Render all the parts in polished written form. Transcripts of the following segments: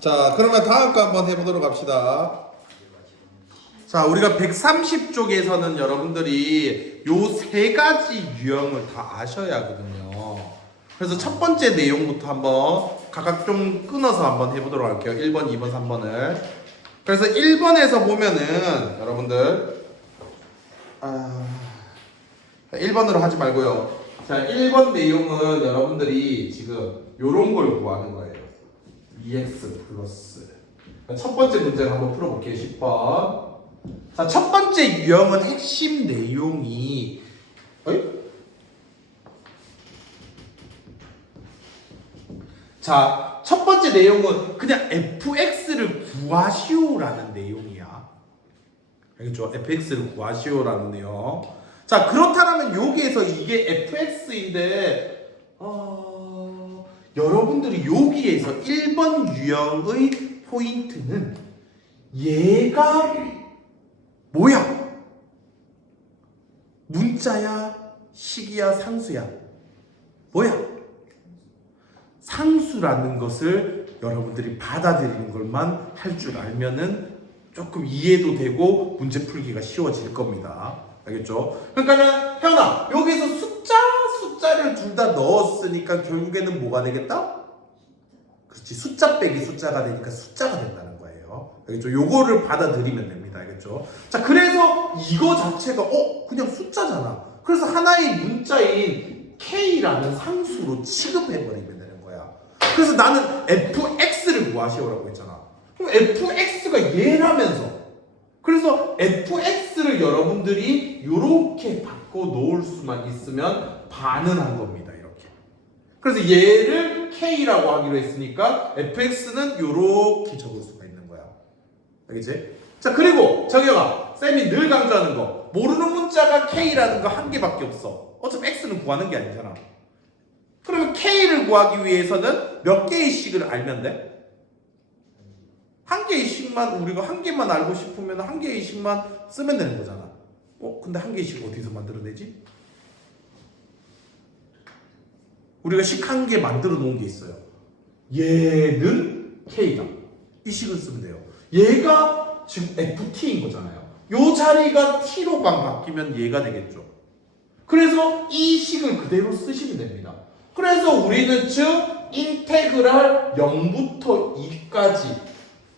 자, 그러면 다음 거 한번 해보도록 합시다. 자, 우리가 130쪽에서는 여러분들이 요 세 가지 유형을 다 아셔야 하거든요. 그래서 첫 번째 내용부터 한번 각각 좀 끊어서 한번 해보도록 할게요. 1번, 2번, 3번을. 그래서 1번에서 보면은 여러분들 1번으로 하지 말고요. 자, 1번 내용은 여러분들이 지금 요런 걸 구하는 거예요. EX 플러스. 첫 번째 문제를 한번 풀어볼게요. 10번. 자, 첫 번째 유형은 핵심 내용이 자, 첫 번째 내용은 그냥 fx를 구하시오라는 내용이야. 알겠죠? fx를 구하시오라는 내용. 자, 그렇다면 여기에서 이게 fx인데 여러분들이 여기에서 1번 유형의 포인트는 얘가 뭐야? 문자야? 식이야? 상수야? 뭐야? 상수라는 것을 여러분들이 받아들이는 것만 할 줄 알면은 조금 이해도 되고 문제 풀기가 쉬워질 겁니다. 알겠죠? 그러니까는 혜원아, 여기서 숫자를 둘 다 넣었으니까 결국에는 뭐가 되겠다? 그렇지, 숫자 빼기 숫자가 되니까 숫자가 된다는 거예요. 알겠죠? 요거를 받아들이면 됩니다. 알겠죠? 자, 그래서 이거 자체가 그냥 숫자잖아. 그래서 하나의 문자인 K라는 상수로 취급해버리면 되는 거야. 그래서 나는 fx를 구하시오라고 했잖아. 그럼 fx가 얘라면서. 그래서 fx를 여러분들이 이렇게 바꿔 놓을 수만 있으면 반은 한 겁니다. 이렇게. 그래서 얘를 k라고 하기로 했으니까 fx는 이렇게 적을 수가 있는 거야. 알겠지? 자, 그리고 정영아, 쌤이 늘 강조하는 거, 모르는 문자가 k라는 거 한 개밖에 없어. 어차피 x는 구하는 게 아니잖아. 그러면 k를 구하기 위해서는 몇 개의 식을 알면 돼? 한 개의 식만, 우리가 한 개만 알고 싶으면 한 개의 식만 쓰면 되는 거잖아. 근데 한 개의 식 어디서 만들어내지? 우리가 식 한 개 만들어 놓은 게 있어요. 얘는 k다. 이 식을 쓰면 돼요. 얘가 지금 ft인 거잖아요. 요 자리가 t로 바뀌면 얘가 되겠죠. 그래서 이 식을 그대로 쓰시면 됩니다. 그래서 우리는 즉 인테그랄 0부터 2까지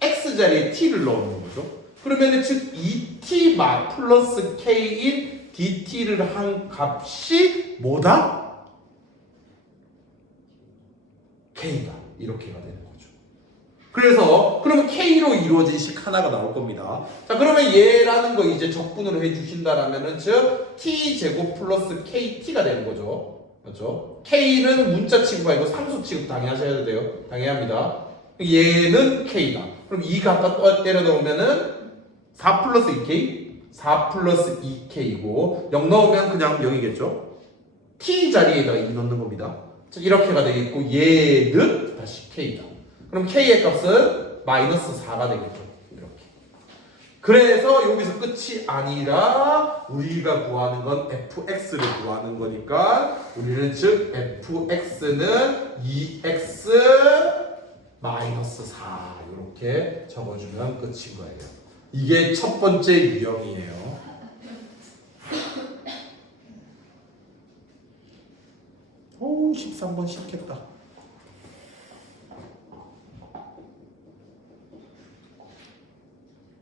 x자리에 t를 넣는 거죠. 그러면 즉 2t 플러스 k인 dt를 한 값이 뭐다? k다. 이렇게가 되는 거죠. 그래서 그러면 k로 이루어진 식 하나가 나올 겁니다. 자, 그러면 얘라는 거 이제 적분으로 해주신다라면은 즉 t 제곱 플러스 kt가 되는 거죠. 맞죠? k는 문자 취급 아니고 상수 취급 당연하셔야 돼요. 당연합니다. 얘는 k다. 그럼 2 갖다 때려 넣으면은 4 플러스 2k, 4 플러스 2k이고 0 넣으면 그냥 0이겠죠? t 자리에다 2 넣는 겁니다. 자, 이렇게가 되겠고 얘는 다시 k다. 그럼 k의 값은 마이너스 4가 되겠죠. 이렇게. 그래서 여기서 끝이 아니라 우리가 구하는 건 fx를 구하는 거니까 우리는 즉 fx는 2x 마이너스 4 이렇게 적어주면 끝인 거예요. 이게 첫 번째 유형이에요. 오, 13번 쉽겠다.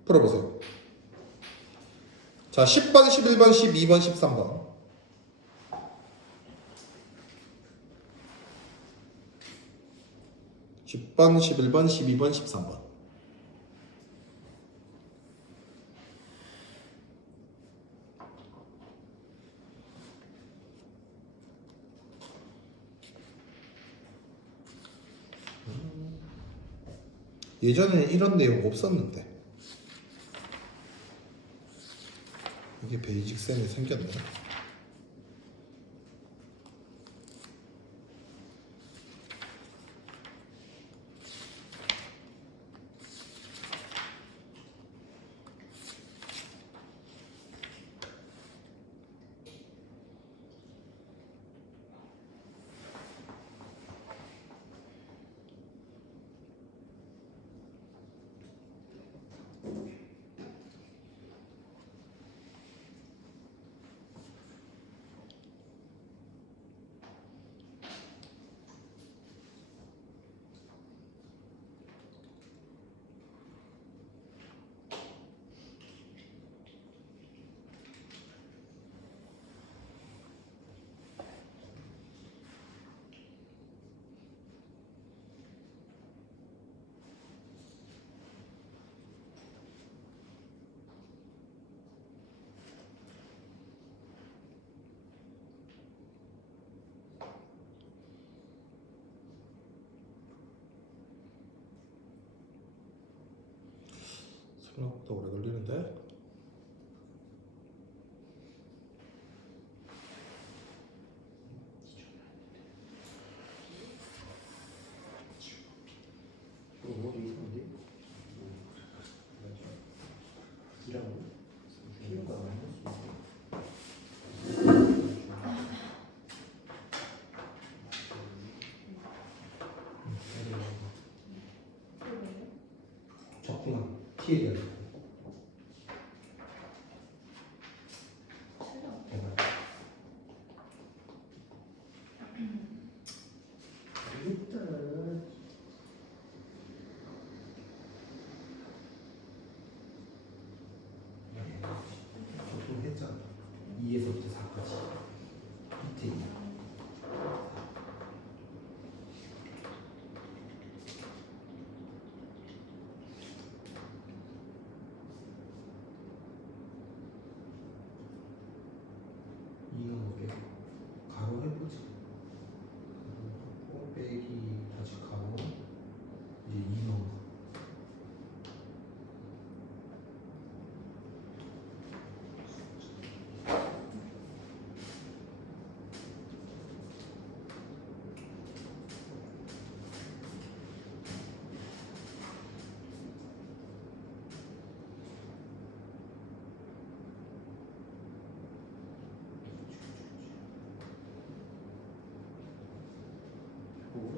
풀어보세요. 자, 10번, 11번, 12번, 13번. 10번, 11번, 12번, 13번. 예전에는 이런 내용 없었는데 이게 베이직 쌤이 생겼네. 생각보다 오래 걸리는데. 적분함 T에 대한 적분 했잖아. 2에서부터 4까지 밑에 있는 이놈에게 가로 해보자. 빼기 다시 가로 이제 이놈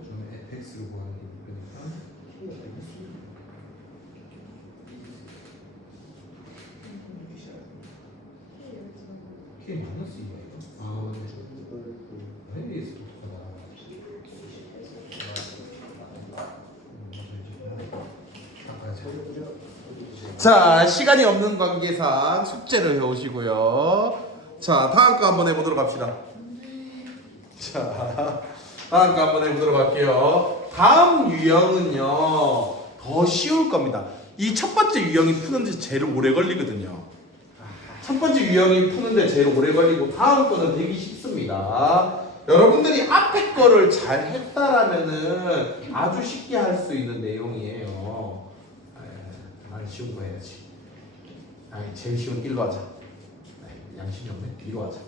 저는 fx를 구하는 거니까 k 마이너스 2예요. 아 맞네. a에서 자, 시간이 없는 관계상 숙제를 해오시고요. 자, 다음 거 한번 해보도록 합시다. 자, 다음 거 한번 해보도록 할게요. 다음 유형은요, 더 쉬울 겁니다. 이 첫 번째 유형이 푸는데 제일 오래 걸리거든요. 첫 번째 유형이 푸는데 제일 오래 걸리고 다음 거는 되게 쉽습니다. 여러분들이 앞에 거를 잘 했다라면은 아주 쉽게 할 수 있는 내용이에요. 난 쉬운 거 해야지. 아니, 제일 쉬운 1로 하자. 양심이 없네. 2로 하자.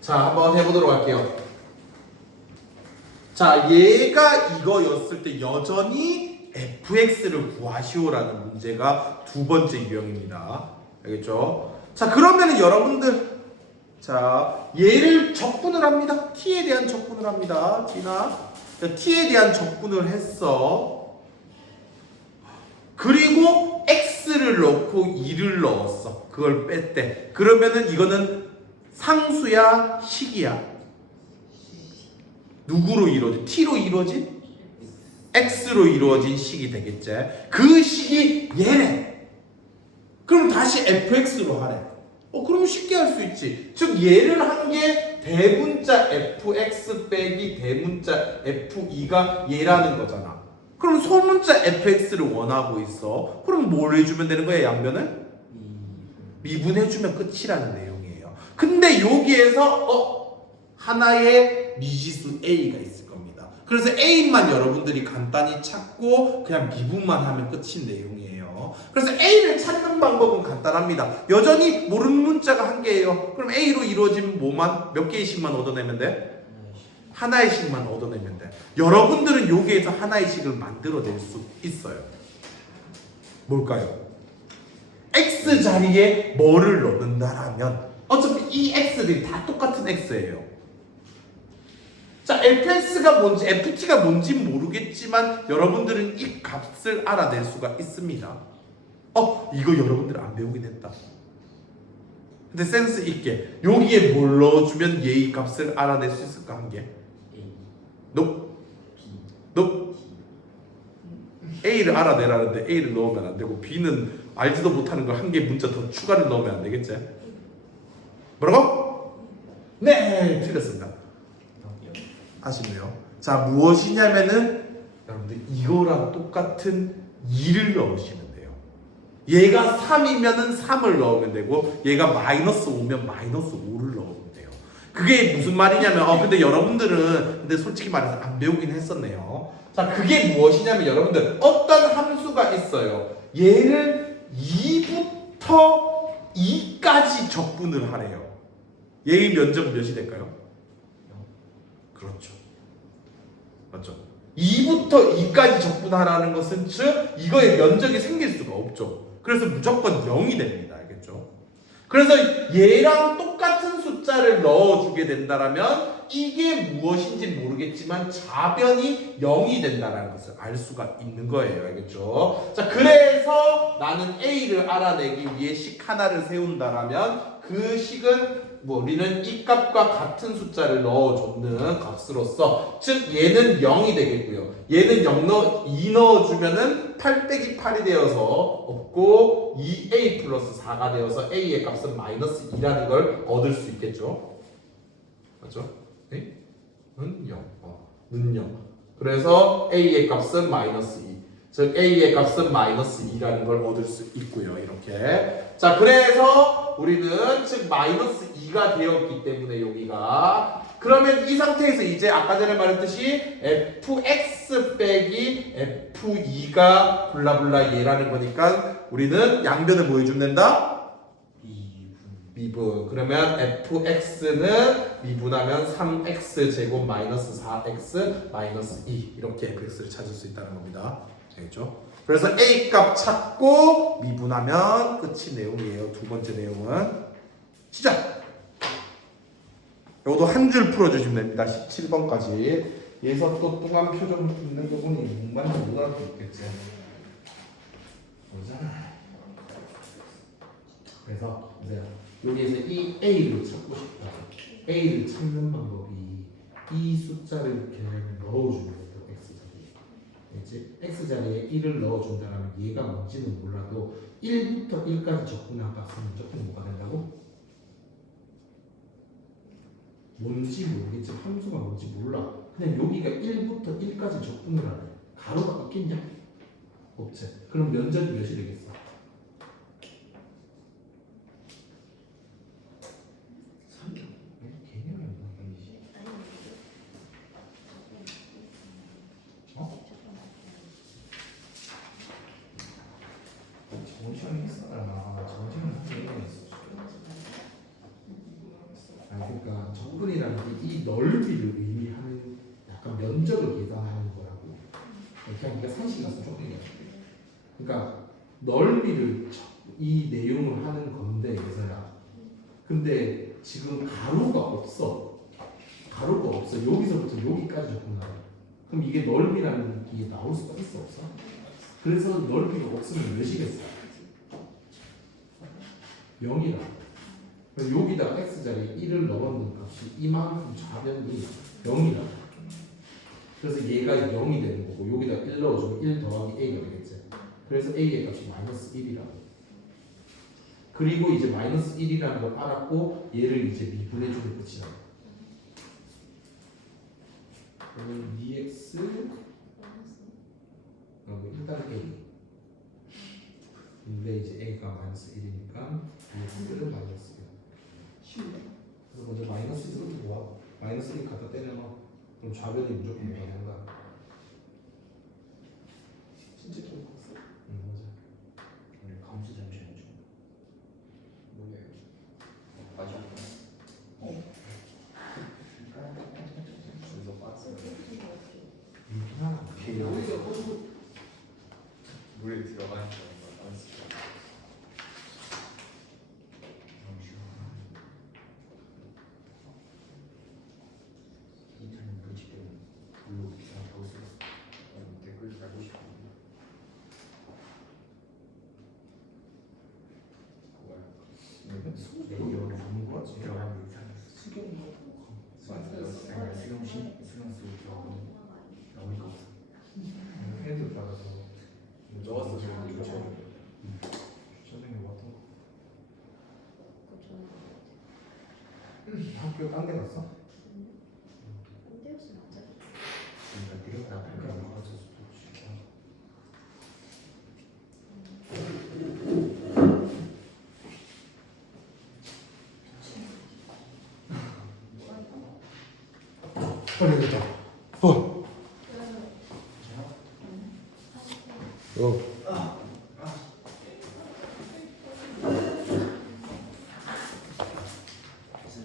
자, 한번 해보도록 할게요. 자, 얘가 이거였을 때 여전히 fx를 구하시오라는 문제가 두 번째 유형입니다. 알겠죠? 자, 그러면은 여러분들, 자, 얘를 적분을 합니다. t에 대한 적분을 합니다. t나 t에 대한 적분을 했어. 그리고 x를 넣고 2를 넣었어. 그걸 뺐대. 그러면은 이거는 상수야, 식이야? 누구로 이루어진? t로 이루어진? x로 이루어진 식이 되겠지. 그 식이 얘래. 그럼 다시 fx로 하래. 그럼 쉽게 할 수 있지. 즉 얘를 한 게 대문자 fx 빼기 대문자 f2가 얘라는 거잖아. 그럼 소문자 fx를 원하고 있어. 그럼 뭘 해주면 되는 거야, 양변을? 미분해주면 끝이라는 내용이에요. 근데 여기에서 하나의 미지수 a가 있을 겁니다. 그래서 a만 여러분들이 간단히 찾고 그냥 미분만 하면 끝인 내용이에요. 그래서 a를 찾는 방법은 간단합니다. 여전히 모르는 문자가 한 개예요. 그럼 a로 이루어진 뭐만 몇 개의 식만 얻어내면 돼? 하나의 식만 얻어내면 돼. 여러분들은 여기에서 하나의 식을 만들어낼 수 있어요. 뭘까요? x 자리에 뭐를 넣는다라면 어차피 이 x들이 다 똑같은 x예요. 자, fx가 뭔지 ft가 뭔지 모르겠지만 여러분들은 이 값을 알아낼 수가 있습니다. 이거 여러분들 안 배우긴 했다. 근데 센스 있게 여기에 뭘 넣어주면 얘의 값을 알아낼 수 있을까? 한 개. No. A를 알아내라는데 A를 넣으면 안 되고 B는 알지도 못하는 걸 한 개 문자 더 추가를 넣으면 안 되겠지? 뭐라고? 네, 틀렸습니다. 아시네요. 자, 무엇이냐면은 여러분들 이거랑 똑같은 2를 넣으시면 돼요. 얘가 3이면은 3을 넣으면 되고 얘가 마이너스 5면 마이너스 5를 넣으면 돼요. 그게 무슨 말이냐면 근데 여러분들은 근데 솔직히 말해서 안 배우긴 했었네요. 자, 그게 무엇이냐면 여러분들 어떤 함수가 있어요. 얘를 2부터 2까지 적분을 하래요. 얘의 면적은 몇이 될까요? 그렇죠. 맞죠? 2부터 2까지 적분하라는 것은 즉 이거의 면적이 생길 수가 없죠. 그래서 무조건 0이 됩니다. 알겠죠? 그래서 얘랑 똑같은 숫자를 넣어주게 된다라면 이게 무엇인지 모르겠지만 좌변이 0이 된다는 것을 알 수가 있는 거예요. 알겠죠? 자, 그래서 나는 A를 알아내기 위해 식 하나를 세운다라면 그 식은 우리는 이 값과 같은 숫자를 넣어줬는 값으로서 즉 얘는 0이 되겠고요. 얘는 2 넣어주면은 8 빼기 8이 되어서 없고 2A 플러스 4가 되어서 A의 값은 마이너스 2라는 걸 얻을 수 있겠죠. 맞죠? 네? 는 0. 는 0. 그래서 A의 값은 마이너스 2. 즉 A의 값은 마이너스 2라는 걸 얻을 수 있고요. 이렇게. 자, 그래서 우리는 즉 마이너스 2가 되었기 때문에 여기가 그러면 이 상태에서 이제 아까 전에 말했듯이 fx 빼기 f2가 블라블라 얘라는 거니까 우리는 양변을 뭐 해주면 된다? 미분. 그러면 fx는 미분하면 3x 제곱 마이너스 4x 마이너스 2 이렇게 fx를 찾을 수 있다는 겁니다. 알겠죠? 그래서 A 값 찾고 미분하면 끝이 내용이에요. 두 번째 내용은 시작! 이것도 한 줄 풀어주시면 됩니다. 17번까지. 얘서 또 뚱한 표정 있는 부분이 뭔가는 못 알아듣겠지. 보잖아. 그래서 이제 여기에서 이 A를 찾고 싶다. A를 찾는 방법이 이 숫자를 이렇게 넣어주면 돼요. X자리에. X자리에 1을 넣어준다면 얘가 뭔지는 몰라도 1부터 1까지 적분한 값은 무조건 뭐가 된다고? 뭔지 모르겠지. 함수가 뭔지 몰라. 그냥 여기가 1부터 1까지 적분을 하래. 가로가 있겠냐? 없지. 그럼 면적이 몇이 되겠어? 3이요. 개념이 뭐지? 정시형이 있었잖아. 정시형이 있었어. 그러니까 적분이라는 게 이 넓이를 의미하는 약간 면적을 계산하는 거라고. 그냥 네가 산식이 있어 적분이야. 그러니까 넓이를 이 내용을 하는 건데 예서야. 근데 지금 가로가 없어. 가로가 없어. 여기서부터 여기까지 적분하라. 그럼 이게 넓이라는 게 나올 수가 있어 없어? 그래서 넓이가 없으면 몇이겠어? 0이라. 여기다 x자리에 1을 넣었는 값이 이만큼 좌변이 0이라. 그래서 얘가 0이 되는 거고 여기다 1 넣어주면 1 더하기 a가 되겠지. 그래서 a의 값이 마이너스 1이라고. 그리고 이제 마이너스 1이라는 걸 알았고 얘를 이제 미분해주면 끝이야. 그러면 dx 일단 a 근데 이제 a가 마이너스 1이니까 dx는 마이너스 1. 그래서 먼저 마이너스 1을 모아. 마이너스 1 갖다 때려넣어. 그럼 좌변이 무조건 뭐가 되는 거야? 진짜 좀 컸어? 응 맞아. 오늘 감수 잠시만요. 뭐예요? 맞아. 그래서 빠졌어. 미분하나? 물에 들어가는 거 인터넷 문제는 블로그 기사 보수 댓글 달고 싶어. 내용 좋은 거지. 들어가는 의사. 수영 수들어가나오니까 애들 따라서 좋았어. 좋았어. 선생님 왔던 거. 학교 딴 데 갔어? 내가 들여다 보니까 맞았어. 여기다.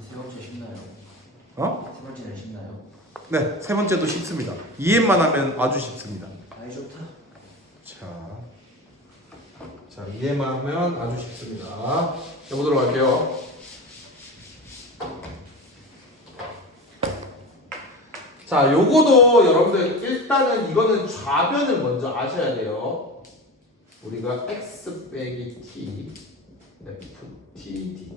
세 번째 쉽나요? 어? 세 번째는 쉽나요? 네, 세 번째도 쉽습니다. 이해만 하면 아주 쉽습니다. 아이 좋다. 자, 이해만 하면 아주 쉽습니다. 해보도록 할게요. 자, 요거도 여러분들 일단은 이거는 좌변을 먼저 아셔야 돼요. 우리가 x 빼기 t, ft, dt.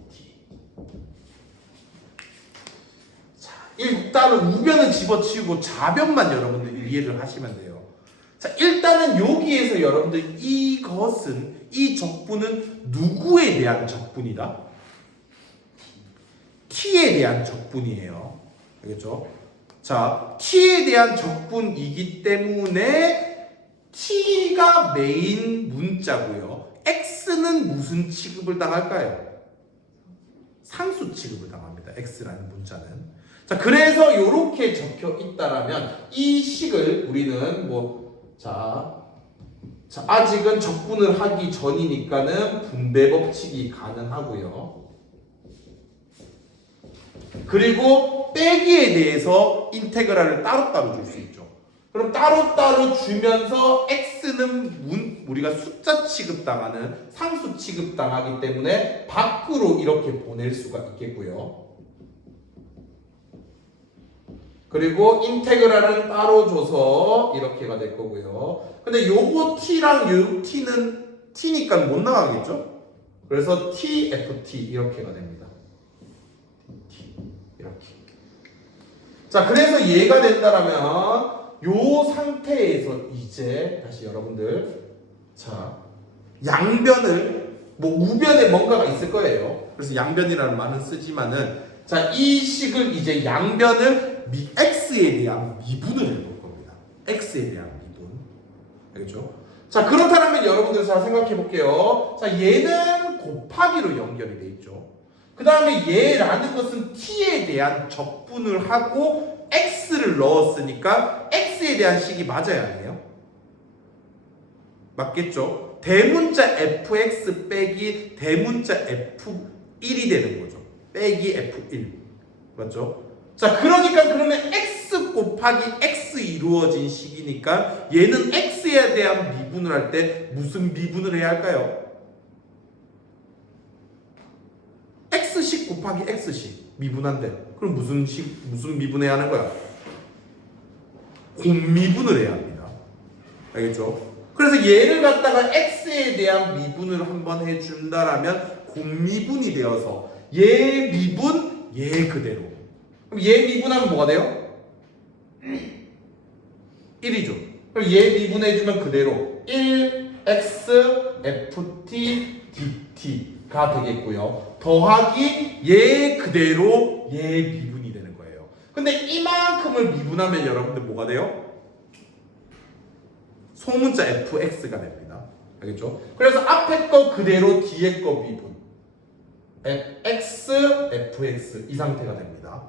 자, 일단은 우변은 집어치우고 좌변만 여러분들 이해를 하시면 돼요. 자, 일단은 여기에서 여러분들 이 적분은 누구에 대한 적분이다? t에 대한 적분이에요. 알겠죠? 자, t에 대한 적분이기 때문에 t가 메인 문자고요. x는 무슨 취급을 당할까요? 상수 취급을 당합니다. x라는 문자는. 자, 그래서 이렇게 적혀 있다라면 이 식을 우리는 아직은 적분을 하기 전이니까는 분배 법칙이 가능하고요. 그리고 빼기에 대해서 인테그랄을 따로따로 줄 수 있죠. 그럼 따로따로 주면서 x는 우리가 숫자 취급당하는 상수 취급당하기 때문에 밖으로 이렇게 보낼 수가 있겠고요. 그리고 인테그랄은 따로 줘서 이렇게가 될 거고요. 근데 요거 t랑 요 t는 t니까 못 나가겠죠? 그래서 t, ft 이렇게가 됩니다. 이렇게. 자, 그래서 얘가 된다라면 요 상태에서 이제 다시 여러분들 양변을 우변에 뭔가가 있을 거예요. 그래서 양변이라는 말은 쓰지만은 이 식을 이제 양변을 x에 대한 미분을 해볼 겁니다. x에 대한 미분. 알겠죠? 자, 그렇다면 여러분들 잘 생각해 볼게요. 자, 얘는 곱하기로 연결이 돼 있죠. 그 다음에 얘라는 것은 t에 대한 적분을 하고 x를 넣었으니까 x에 대한 식이 맞아야 해요. 맞겠죠? 대문자 fx 빼기 대문자 f1이 되는 거죠. 빼기 f1. 맞죠? 자, 그러니까 그러면 x 곱하기 x 이루어진 식이니까 얘는 x에 대한 미분을 할 때 무슨 미분을 해야 할까요? x식 곱하기 x식 미분한데 그럼 무슨 미분해야 하는 거야? 곱미분을 해야 합니다. 알겠죠? 그래서 얘를 갖다가 x에 대한 미분을 한번 해준다라면 곱미분이 되어서 얘 미분 얘 그대로. 그럼 얘 미분하면 뭐가 돼요? 1이죠. 그럼 얘 미분해주면 그대로 1x ft dt가 되겠고요. 더하기 얘 그대로 얘 미분이 되는 거예요. 근데 이만큼을 미분하면 여러분들 뭐가 돼요? 소문자 fx가 됩니다. 알겠죠? 그래서 앞에 거 그대로 뒤에 거 미분 x fx 이 상태가 됩니다.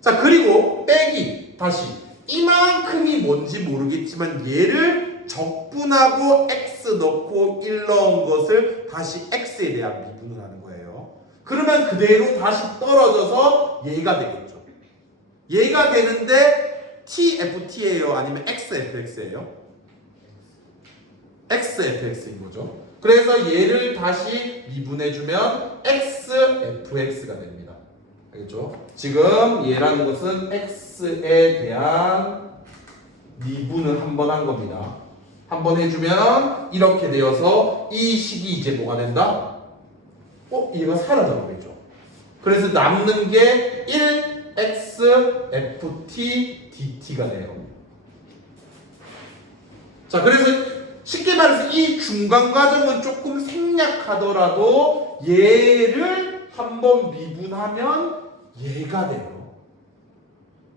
자, 그리고 빼기 다시 이만큼이 뭔지 모르겠지만 얘를 적분하고 x 넣고 1 넣은 것을 다시 x에 대한 미분을 하는 거예요. 그러면 그대로 다시 떨어져서 얘가 되겠죠. 얘가 되는데 tft예요? 아니면 xfx예요? xfx인 거죠. 그래서 얘를 다시 미분해주면 xfx가 됩니다. 알겠죠? 지금 얘라는 것은 x에 대한 미분을 한번 한 겁니다. 한번 해주면 이렇게 되어서 이 식이 이제 뭐가 된다? 얘가 사라져 버리죠. 그래서 남는 게 1x ft dt가 돼요. 자, 그래서 쉽게 말해서 이 중간 과정은 조금 생략하더라도 얘를 한번 미분하면 얘가 돼요.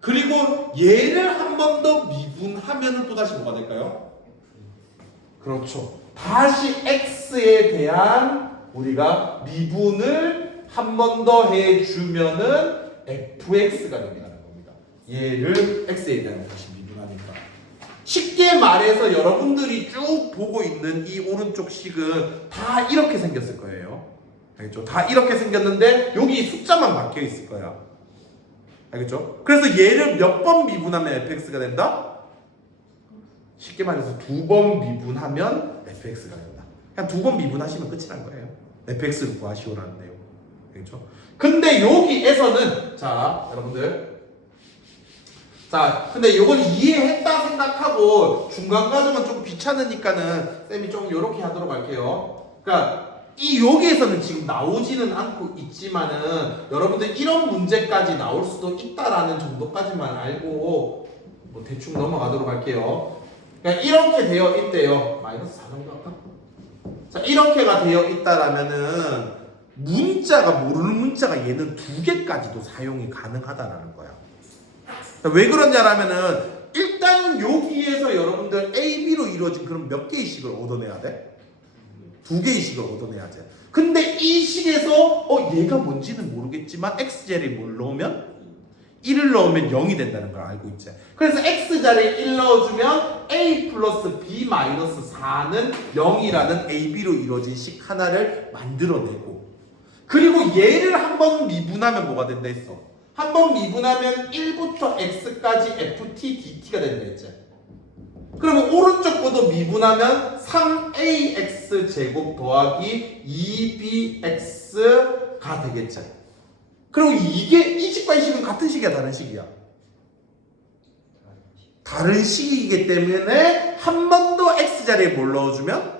그리고 얘를 한 번 더 미분하면 또다시 뭐가 될까요? 그렇죠. 다시 x에 대한 우리가 미분을 한 번 더 해주면은 fx가 된다는 겁니다. 얘를 x에 대한 다시 미분하니까. 쉽게 말해서 여러분들이 쭉 보고 있는 이 오른쪽 식은 다 이렇게 생겼을 거예요. 알겠죠? 다 이렇게 생겼는데 여기 숫자만 바뀌어 있을 거야. 알겠죠? 그래서 얘를 몇 번 미분하면 fx가 된다? 쉽게 말해서 2번 미분하면 fx가 된다. 그냥 2번 미분하시면 끝이란 거예요. fx를 구하시오라는 내용. 알겠죠? 근데 여기에서는 자, 여러분들 자, 근데 이건 이해했다 생각하고 중간 과정은 좀 귀찮으니까는 쌤이 좀 이렇게 하도록 할게요. 그러니까 이 여기에서는 지금 나오지는 않고 있지만은 여러분들 이런 문제까지 나올 수도 있다라는 정도까지만 알고 뭐 대충 넘어가도록 할게요. 그러니까 이렇게 되어 있대요. 마이너스 4 정도 할까? 자, 이렇게가 되어 있다라면은 문자가 모르는 문자가 얘는 2개까지도 사용이 가능하다라는 거야. 왜 그러냐라면은 일단 여기에서 여러분들 A, B로 이루어진 그럼 몇 개의 식을 얻어내야 돼? 2개의 식을 얻어내야 돼. 근데 이 식에서 얘가 뭔지는 모르겠지만 X자리에 뭘 넣으면? 1을 넣으면 0이 된다는 걸 알고 있지. 그래서 X자리에 1 넣어주면 A 플러스 B 마이너스 4는 0이라는 A, B로 이루어진 식 하나를 만들어내고 그리고 얘를 한번 미분하면 뭐가 된다 했어? 한번 미분하면 1부터 x까지 ft dt가 된다 했지. 그러면 오른쪽 거도 미분하면 3ax 제곱 더하기 2bx가 되겠지. 그리고 이게 이 식과 이 식은 같은 식이야, 다른 식이야? 다른 식이기 때문에 한 번 더 x자리에 뭘 넣어주면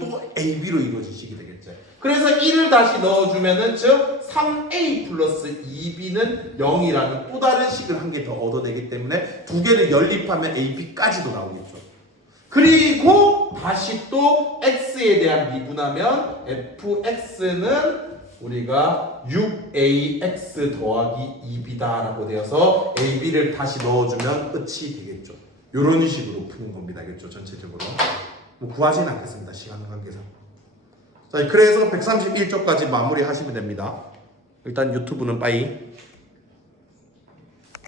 또 ab로 이루어진 식이 되겠지. 그래서 1을 다시 넣어주면은 즉 3a 플러스 2b는 0이라는 또 다른 식을 한 개 더 얻어내기 때문에 2개를 연립하면 ab까지도 나오겠죠. 그리고 다시 또 x에 대한 미분하면 fx는 우리가 6ax 더하기 2b다라고 되어서 ab를 다시 넣어주면 끝이 되겠죠. 이런 식으로 푸는 겁니다. 알겠죠? 전체적으로 뭐 구하지는 않겠습니다. 시간 관계상. 자, 그래서 131쪽까지 마무리하시면 됩니다. 일단 유튜브는 빠이.